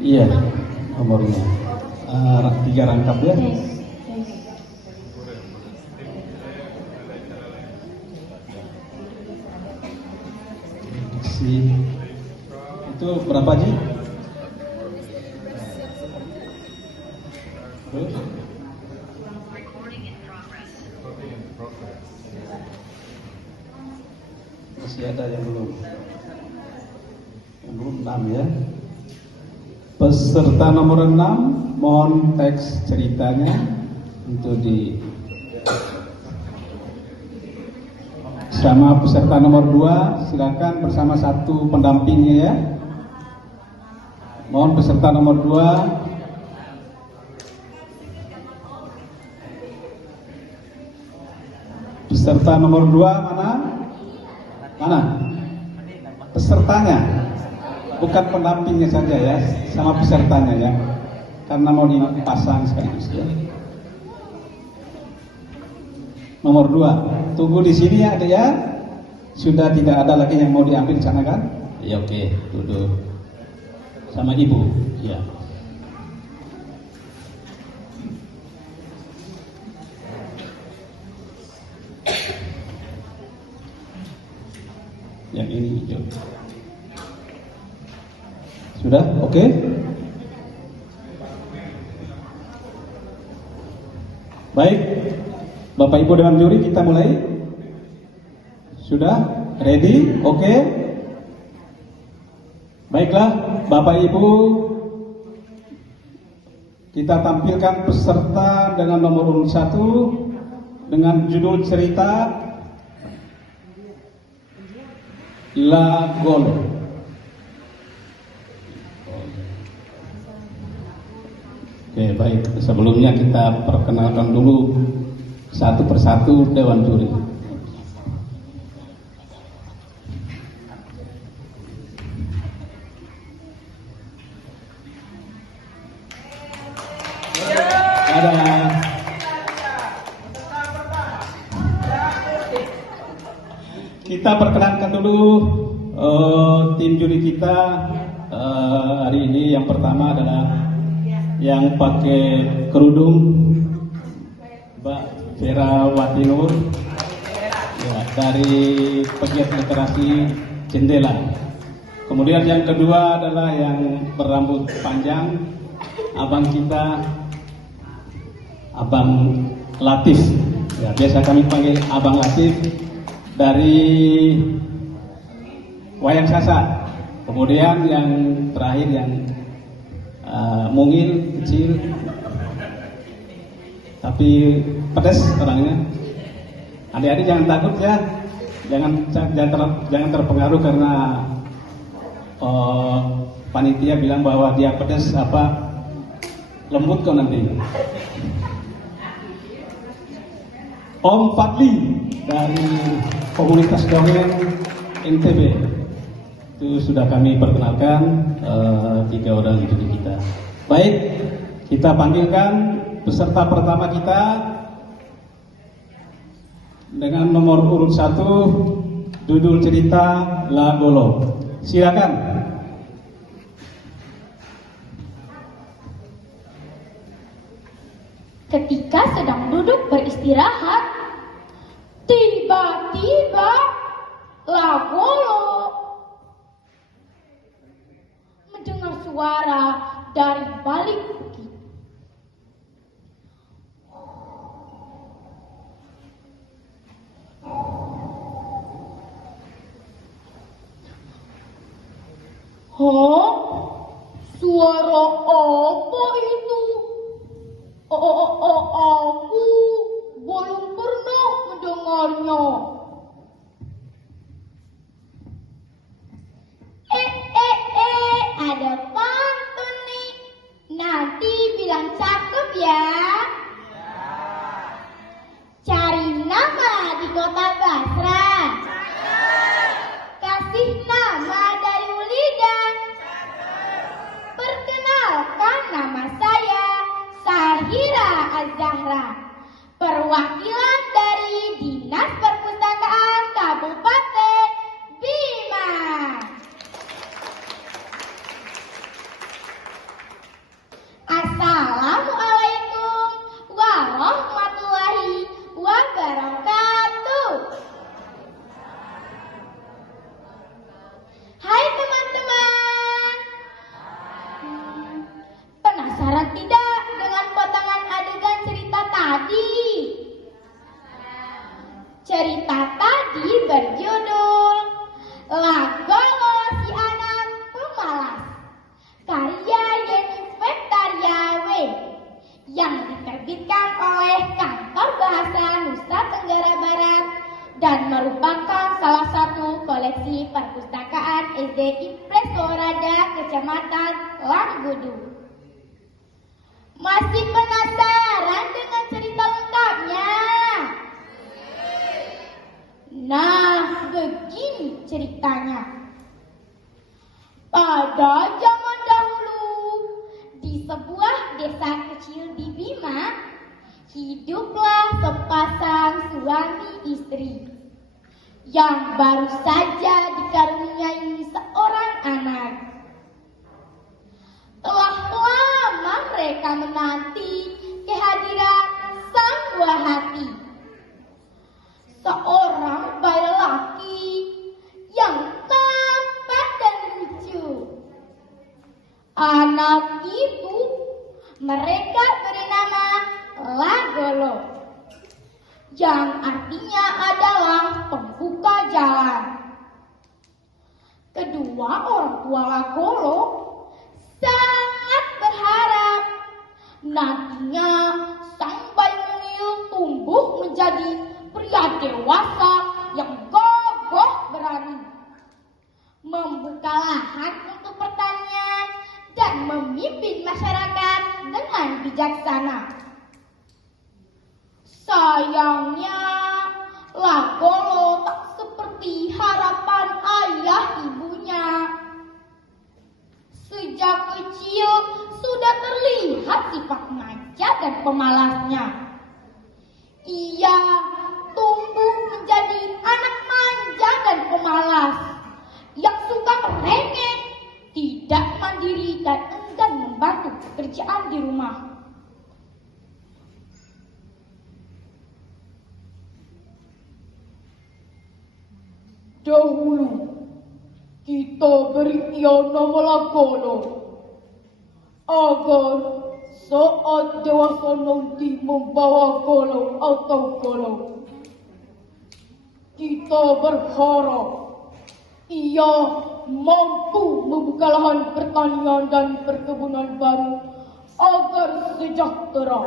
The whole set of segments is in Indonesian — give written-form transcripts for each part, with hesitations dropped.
Iya, nomornya 3 rangkap ya. Itu berapa Ji? Terus? Masih ada yang belum 6 ya. Peserta nomor 6, mohon teks ceritanya untuk di sama peserta nomor 2, silakan bersama satu pendampingnya ya. Mohon peserta nomor 2. Peserta nomor 2 mana? Mana? Pesertanya, bukan pendampingnya saja ya, sama pesertanya ya, karena mau dipasang sekaligus ya. Nomor 2, tunggu di sini ya Adik ya. Sudah tidak ada lagi yang mau diambil di sana kan? Ya oke, duduk sama Ibu ya. Yang ini hijau. Sudah? Oke? Baik, Bapak Ibu dan juri, kita mulai. Sudah? Ready? Oke? Baiklah, Bapak Ibu, kita tampilkan peserta dengan nomor urut 1 dengan judul cerita La Golo. Oke, baik. Sebelumnya kita perkenalkan dulu satu persatu Dewan Juri. Kita perkenalkan dulu tim juri kita hari ini. Yang pertama adalah yang pakai kerudung, Mbak Vera Watinur ya, dari pegiat literasi Jendela. Kemudian yang kedua adalah yang berambut panjang, abang kita, Abang Latif ya, biasa kami panggil Abang Latif, dari Wayang Sasa. Kemudian yang terakhir yang mungil, kecil tapi pedas orangnya. Adik-adik jangan takut ya, jangan terpengaruh karena panitia bilang bahwa dia pedas lembut kok nanti. Om Fadli dari komunitas dongeng NTB itu sudah kami perkenalkan 3 orang juri kita. Baik, kita panggilkan peserta pertama kita dengan nomor urut 1, judul cerita La Golo. Silakan. Ketika sedang duduk beristirahat, tiba-tiba La Golo mendengar suara dari balik bukit. Hah? Suara apa itu? Aku belum pernah mendengarnya. Ada pantun nih. Nanti bilang cakep ya. Cari nama di kota Basra. Kasih nama dari lidah. Perkenalkan nama saya Sahira Az-Zahra, perwakilan dari Dinas Perpustakaan merupakan salah satu koleksi perpustakaan SD Impresorada Kecamatan Langgudu. Masih penasaran dengan cerita lengkapnya? Nah, begini ceritanya. Pada zaman dahulu, di sebuah desa kecil di Bima, hiduplah sepasang suami istri yang baru saja dikaruniai seorang anak. Telah lama mereka menanti kehadiran sang buah hati, seorang bayi lelaki yang tampan dan lucu. Anak itu mereka beri nama Lagolo, yang artinya adalah pembuka jalan. Kedua orang tua Lagolo sangat berharap nantinya sang bayi mungil tumbuh menjadi pria dewasa yang kokoh berani, membuka lahan untuk pertanian dan memimpin masyarakat dengan bijaksana. Sayangnya, Lagolo tak seperti harapan ayah ibunya. Sejak kecil sudah terlihat sifat manja dan pemalasnya. Ia tumbuh menjadi anak manja dan pemalas yang suka merengek, tidak mandiri dan enggan membantu pekerjaan di rumah. Dahulu kita beri ia nama Lagolo agar saat dewasa nanti membawa golong atau golong. Kita berharap ia mampu membuka lahan pertanian dan perkebunan baru agar sejahtera.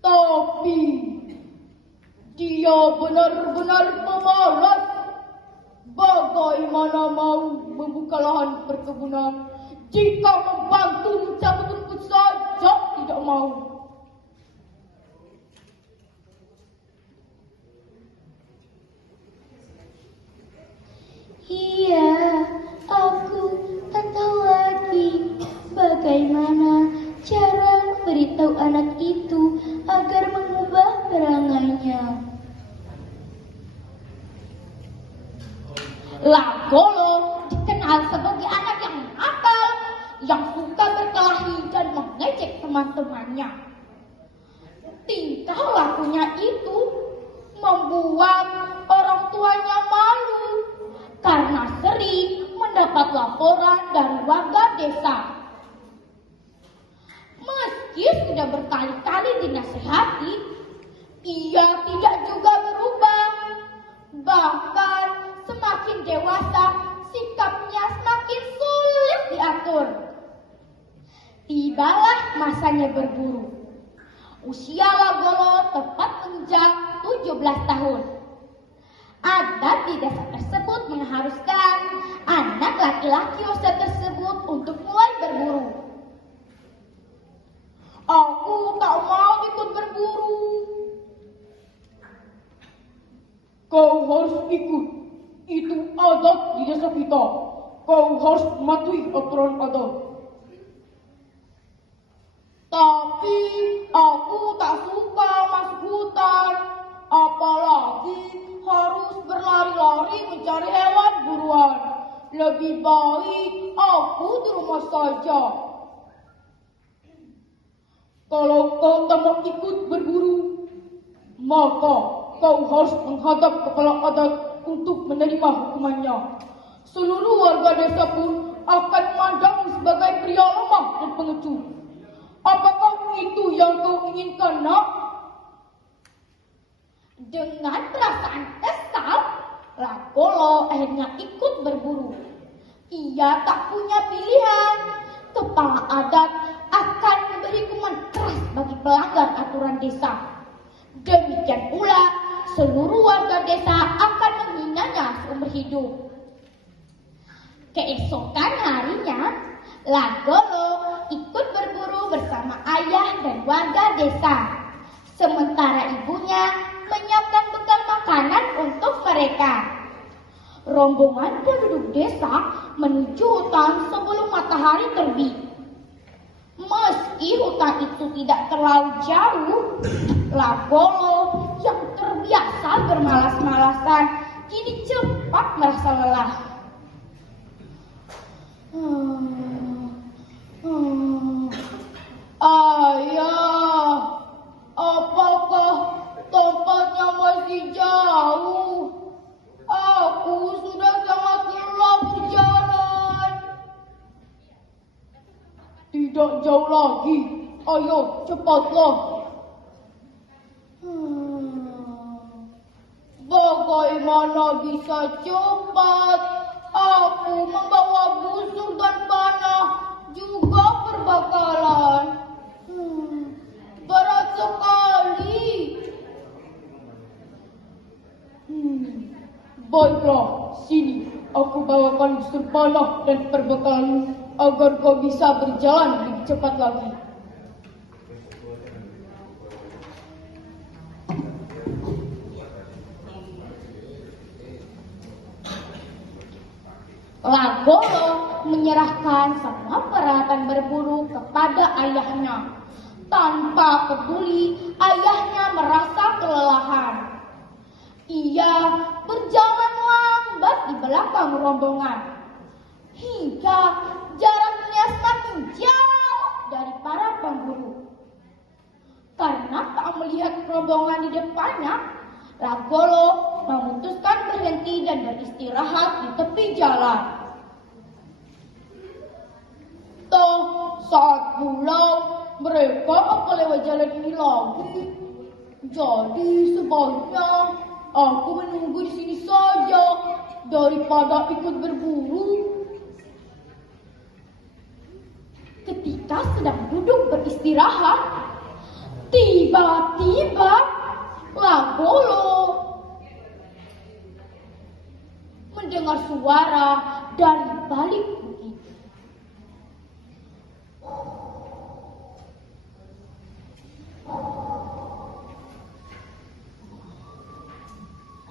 Tapi dia benar-benar pemalas. Bagaimana mau membuka lahan perkebunan jika membantu mencabut rumput saja tidak mau? Iya, aku tak tahu lagi bagaimana cara memberitahu anak itu agar mengubah perangainya. Lagolo dikenal sebagai anak yang nakal, yang suka berkelahi dan mengejek teman-temannya. Tingkah lakunya itu membuat orang tuanya malu karena sering mendapat laporan dari warga desa. Meski sudah berkali-kali dinasihati, ia tidak juga berubah. Bahkan semakin dewasa, sikapnya semakin sulit diatur. Tibalah masanya berburu. Usia Lagolo tepat menginjak 17 tahun. Adat di desa tersebut mengharuskan anak laki-laki usia tersebut untuk mulai berburu. Aku tak mau ikut berburu. Kau harus ikut. Itu adat di desa kita. Kau harus mematuhi aturan adat. Tapi aku tak suka masuk hutan, apalagi harus berlari-lari mencari hewan buruan. Lebih baik aku di rumah saja. Kalau kau tak mau ikut berburu, maka kau harus menghadap kepala adat untuk menerima hukumannya. Seluruh warga desa pun akan memandangmu sebagai pria lemah dan pengecut. Apakah itu yang kau inginkan, nak? Dengan perasaan kesal, Lagolo akhirnya ikut berburu. Ia tak punya pilihan. Kepala adat akan memberi hukuman keras bagi pelanggar aturan desa. Demikian pula seluruh warga desa akan menghinanya seumur hidup. Keesokan harinya, Lagolo ikut berburu bersama ayah dan warga desa. Sementara ibunya menyiapkan bekal makanan untuk mereka. Rombongan penduduk desa menuju hutan sebelum matahari terbit. Meski hutan itu tidak terlalu jauh, Lagolo yang terbiasa bermalas-malasan kini cepat merasa lelah. Ayah, apakah tempatnya masih jauh? Aku sudah sangat lelah berjalan. Tidak jauh lagi. Ayo, cepatlah. Bagaimana bisa cepat? Aku membawa busur dan panah, juga perbekalan. Berat sekali. Baiklah, sini aku bawakan busur panah dan perbekalan agar kau bisa berjalan lebih cepat lagi. Lagolo menyerahkan semua peralatan berburu kepada ayahnya. Tanpa peduli, ayahnya merasa kelelahan. Ia berjalan lambat di belakang rombongan, hingga jaraknya semakin jauh dari para pemburu. Karena tak melihat rombongan di depannya, Lagolo memutuskan berhenti dan beristirahat di tepi jalan. Toh saat pulang mereka akan lewat jalan ini lagi. Jadi sebaiknya aku menunggu di sini saja daripada ikut berburu. Ketika sedang duduk beristirahat, tiba-tiba Lagolo mendengar suara dari balik bukit.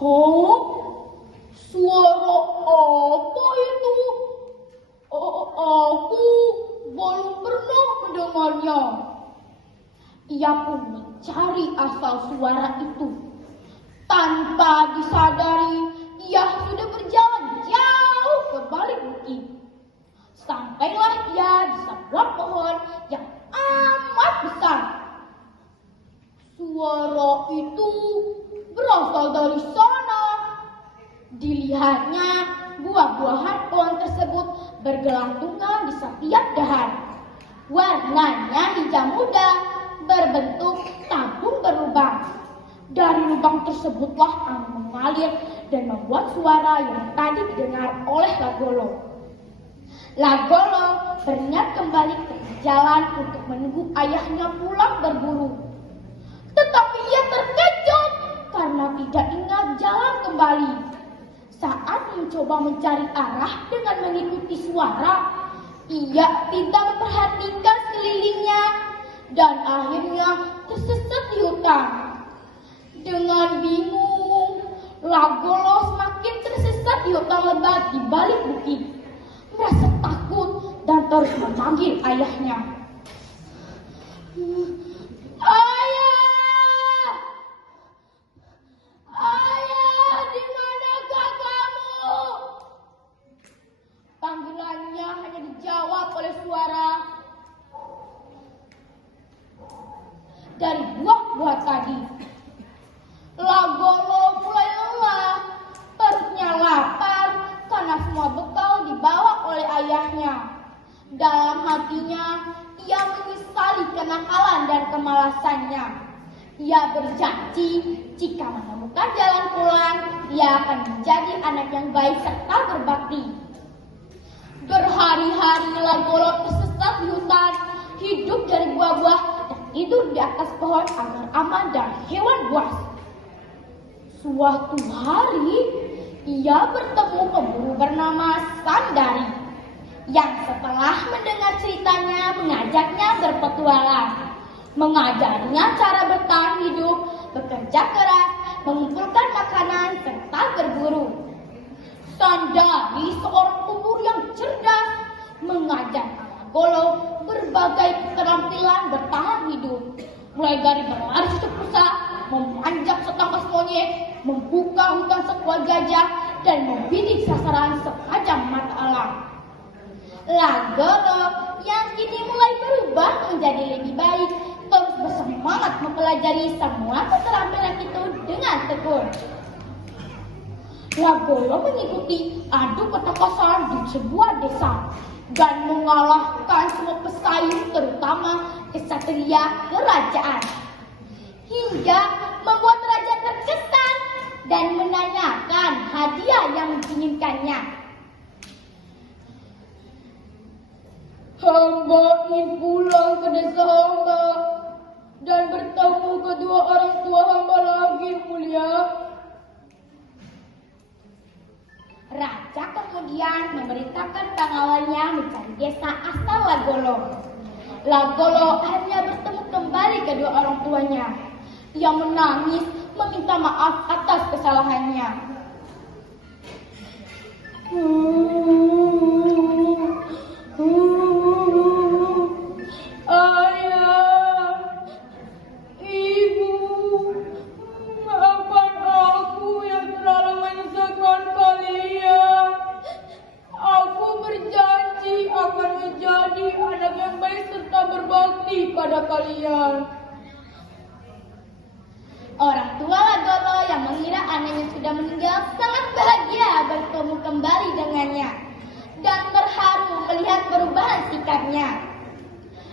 Hah? Suara apa itu? Aku belum pernah mendengarnya. Ia pun mencari asal suara itu. Tanpa disadari, ia sudah berjalan jauh ke balik bukit. Sampailah ia di sebuah pohon yang amat besar. Suara itu berasal dari sana. Dilihatnya, buah-buahan pohon tersebut bergelantungan di setiap dahan. Warnanya hijau muda, berbentuk tabung berlubang. Dari lubang tersebutlah angin mengalir dan membuat suara yang tadi didengar oleh Lagolo. Lagolo berniat kembali ke jalan untuk menunggu ayahnya pulang berburu. Tetapi ia terkejut karena tidak ingat jalan kembali. Saat mencoba mencari arah dengan mengikuti suara, ia tidak memperhatikan sekelilingnya dan akhirnya tersesat di hutan. Dengan bingung, Lagolo semakin tersesat di hutan lebat di balik bukit. Merasa takut dan terus memanggil ayahnya. Ayah! Ayah, di manakah kamu? Panggilannya hanya dijawab oleh suara dari buah-buah tadi. Lagolo mulai lelah, perutnya lapar karena semua bekal dibawa oleh ayahnya. Dalam hatinya, ia menyesali kenakalan dan kemalasannya. Ia berjanji jika menemukan jalan pulang, ia akan menjadi anak yang baik serta berbakti. Berhari-hari Lagolo tersesat di hutan, hidup dari buah-buah dan tidur di atas pohon agar aman dari hewan buas. Suatu hari, ia bertemu pemburu bernama Sandari, yang setelah mendengar ceritanya mengajaknya berpetualang, mengajarinya cara bertahan hidup, bekerja keras, mengumpulkan makanan, serta berburu. Sandari seorang pemburu yang cerdas, mengajar Anagolo berbagai keterampilan bertahan hidup, mulai dari berlari secepat rusa, memanjat setangkas monyet, membuka hutan sekuat gajah, dan membidik sasaran setajam mata alam. Anagolo yang kini mulai berubah menjadi lebih baik, terus bersemangat mempelajari semua keterampilan itu dengan tekun. Anagolo mengikuti adu ketangkasan di sebuah desa dan mengalahkan semua pesaing, terutama kesatria kerajaan, hingga membuat raja terkesan dan menanyakan hadiah yang diinginkannya. Hamba ingin pulang ke desa hamba dan bertemu kedua orang tua hamba lagi, mulia. Raja kemudian memerintahkan pengawalnya mencari desa asal Anagolo. Anagolo akhirnya bertemu kembali kedua orang tuanya. Ia menangis meminta maaf atas kesalahannya. Ayah, ibu, maafkan aku yang telah menyusahkan kalian. Aku berjanji akan menjadi anak yang baik serta berbakti pada kalian. Orang tua Anagolo yang mengira anaknya sudah meninggal sangat bahagia bertemu kembali dengannya dan terharu melihat perubahan sikapnya.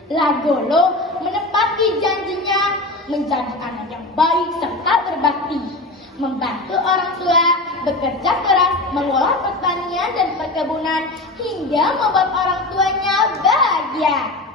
Anagolo menepati janjinya menjadi anak yang baik serta berbakti, membantu orang tua, bekerja keras, mengolah pertanian dan perkebunan hingga membuat orang tuanya bahagia.